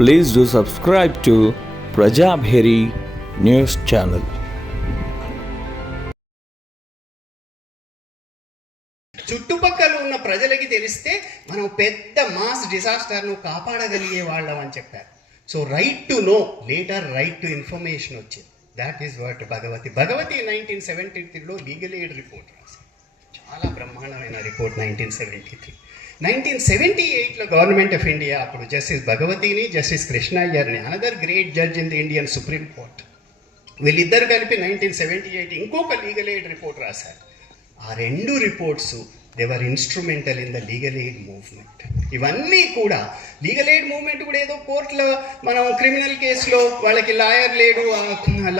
Please do subscribe to Prajabheri news channel. చుట్టుపక్కల ఉన్న ప్రజలకి తెలిస్తే మనం పెద్ద మాస్ డిజాస్టర్ను కాపాడగలిగే వాళ్ళం అని చెప్పారు. So right to know later right to information వచ్చింది. That is what Bhagwati. Bhagwati nineteen seventy త్రీలో లీగల్ ఎయిడ్ రిపోర్ట్ బ్రహ్మాండమైన report nineteen seventy three. Nineteen seventy ఎయిట్లో గవర్నమెంట్ ఆఫ్ ఇండియా అప్పుడు జస్టిస్ భగవతిని justice Krishna అయ్యర్ని another great judge in the Indian supreme court. వీళ్ళిద్దరు కలిపి nineteen seventy eight ఇంకొక legal aid report రాశారు. ఆ రెండు reports they were instrumental in the legal aid movement ఇవన్నీ కూడా లీగల్ ఎయిడ్ మూవ్మెంట్ కూడా ఏదో కోర్టులో మనం క్రిమినల్ కేసులో వాళ్ళకి లాయర్ లేడు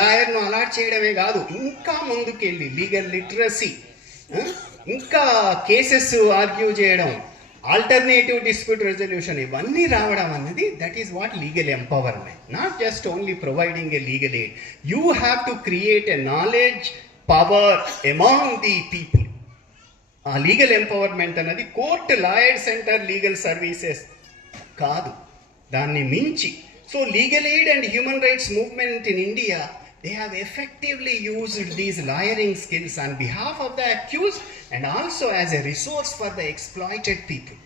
లాయర్ను అలాట్ చేయడమే కాదు ఇంకా ముందుకెళ్ళి లీగల్ లిటరసీ ఇంకా కేసెస్ ఆర్గ్యూ చేయడం ఆల్టర్నేటివ్ డిస్ప్యూట్ రెజల్యూషన్ ఇవన్నీ రావడం అన్నది that is what legal empowerment not just only providing a legal aid you have to create a knowledge power among the people ఆ లీగల్ ఎంపవర్మెంట్ అనేది court lawyer centre legal services కాదు. దాన్ని మించి. So legal aid and human rights movement in India they have effectively used these lawyering skills on behalf of the accused and also as a resource for the exploited people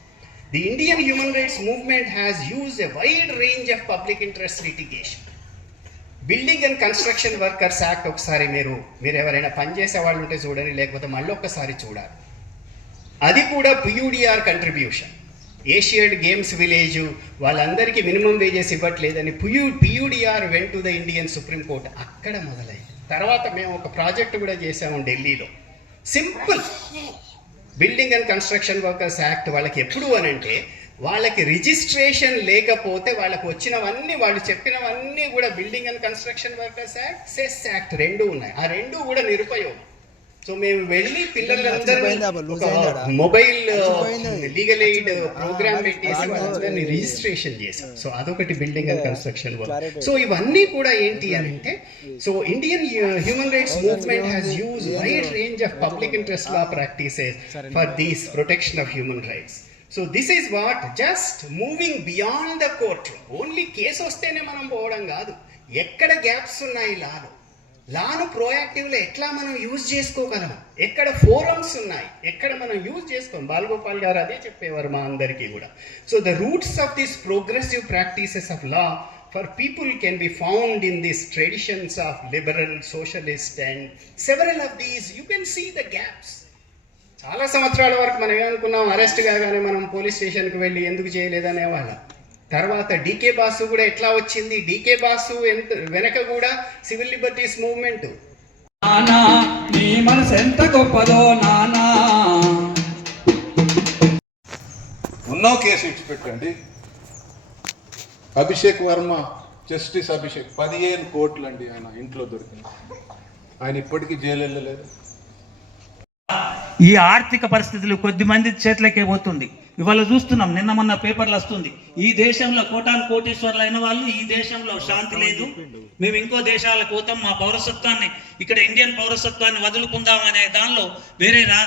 the Indian human rights movement has used a wide range of public interest litigation building and construction workers act ఒకసారి మీరు మీరు ఎవరైనా పనిచేసే వాళ్ళు ఉంటే చూడండి లేకపోతే మళ్ళీ ఒక్కసారి చూడాలి అది కూడా PUDR contribution Asian games village వాళ్ళందరికీ minimum wages ఇవ్వట్లేదని PU PUDR went to the Indian supreme court అక్కడ మొదలైంది. తర్వాత మేము ఒక ప్రాజెక్ట్ కూడా చేసాము ఢిల్లీలో. Simple building and construction workers act వాళ్ళకి ఎప్పుడు అని అంటే వాళ్ళకి రిజిస్ట్రేషన్ లేకపోతే వాళ్ళకి వచ్చినవన్నీ వాళ్ళు చెప్పినవన్నీ కూడా building and construction workers act cess act రెండు ఉన్నాయి. ఆ రెండు కూడా నిరుపయోగం. సో మేము వెళ్ళి పిల్లలందరూ మొబైల్ లీగల్ ఎయిడ్ ప్రోగ్రామ్ పెట్టేసి వాళ్ళందరినీ రిజిస్ట్రేషన్ చేశాం. సో అదొకటి building and construction work so ఇవన్నీ కూడా ఏంటి అని అంటే so Indian human rights movement has use wide range of public interest law practices for these protection of human rights so this is what just moving beyond the court only case వస్తేనే మనం పోవడం కాదు. ఎక్కడ gaps ఉన్నాయి లాలో. లాను ప్రోయాక్టివ్లో ఎట్లా మనం use చేసుకోగలం? ఎక్కడ ఫోరమ్స్ ఉన్నాయి? ఎక్కడ మనం యూజ్ చేసుకోం? బాలగోపాల్ గారు అదే చెప్పేవారు మా అందరికీ కూడా. So the roots of this progressive practices of law for people can be found in this traditions of liberal socialist and several of these you can see the gaps చాలా సంవత్సరాల వరకు మనం ఏమనుకున్నాం? అరెస్ట్ కాగానే మనం పోలీస్ స్టేషన్కి వెళ్ళి ఎందుకు చేయలేదనే వాళ్ళం తర్వాత డీకే బాసు కూడా ఎట్లా వచ్చింది? డీకే బాసు ఎంత వెనక కూడా సివిల్ లిబర్టీస్ మూవ్మెంట్ నానా నీ మనసు ఎంత గొప్పదో నానా. ఉన్నో కేసు ఇచ్చిపెట్టండి. అభిషేక్ వర్మ జస్టిస్ అభిషేక్ పదిహేను కోట్లు అండి ఆయన ఇంట్లో దొరికింది. ఆయన ఇప్పటికీ జైలు వెళ్ళలేదు ఈ ఆర్థిక పరిస్థితులు కొద్ది మంది చేతులకే పోతుంది. ఇవాళ చూస్తున్నాం నిన్న మొన్న పేపర్లు వస్తుంది. ఈ దేశంలో కోటాను కోటీశ్వర్లు అయిన వాళ్ళు ఈ దేశంలో శాంతి లేదు. మేము ఇంకో దేశాలకు పోతాం మా పౌరసత్వాన్ని ఇక్కడ ఇండియన్ పౌరసత్వాన్ని వదులుకుందాం అనే దానిలో వేరే రా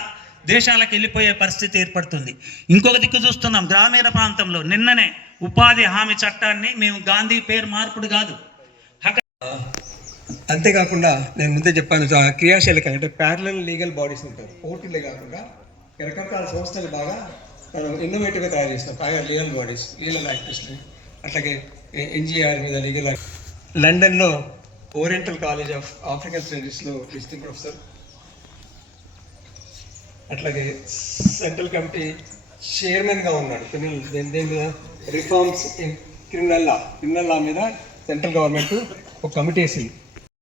దేశాలకు వెళ్ళిపోయే పరిస్థితి ఏర్పడుతుంది. ఇంకొక దిక్కు చూస్తున్నాం గ్రామీణ ప్రాంతంలో నిన్ననే ఉపాధి హామీ చట్టాన్ని మేము గాంధీ పేరు మార్పుడు కాదు. అంతేకాకుండా నేను ముందే చెప్పాను క్రియాశీలక అంటే ప్యారలల్ లీగల్ బాడీస్ ఉంటారు కోర్టులే కాకుండా రకరకాల సంస్థలు బాగా మనం ఇన్నోవేటివ్గా తయారు చేస్తాం కాగా లీగల్ బాడీస్ లీగల్ యాక్టివిస్ట్ని అట్లాగే ఎన్జిఆర్ మీద లీగల్ లండన్లో ఓరియంటల్ కాలేజ్ ఆఫ్ ఆఫ్రికన్ స్టడీస్లో విజిటింగ్ ప్రొఫెసర్. అట్లాగే సెంట్రల్ కమిటీ చైర్మన్గా ఉన్నాడు. క్రిమినల్ దేని దేని మీద? Reforms in criminal law. Criminal law మీద సెంట్రల్ గవర్నమెంట్ ఒక కమిటీ వేసింది.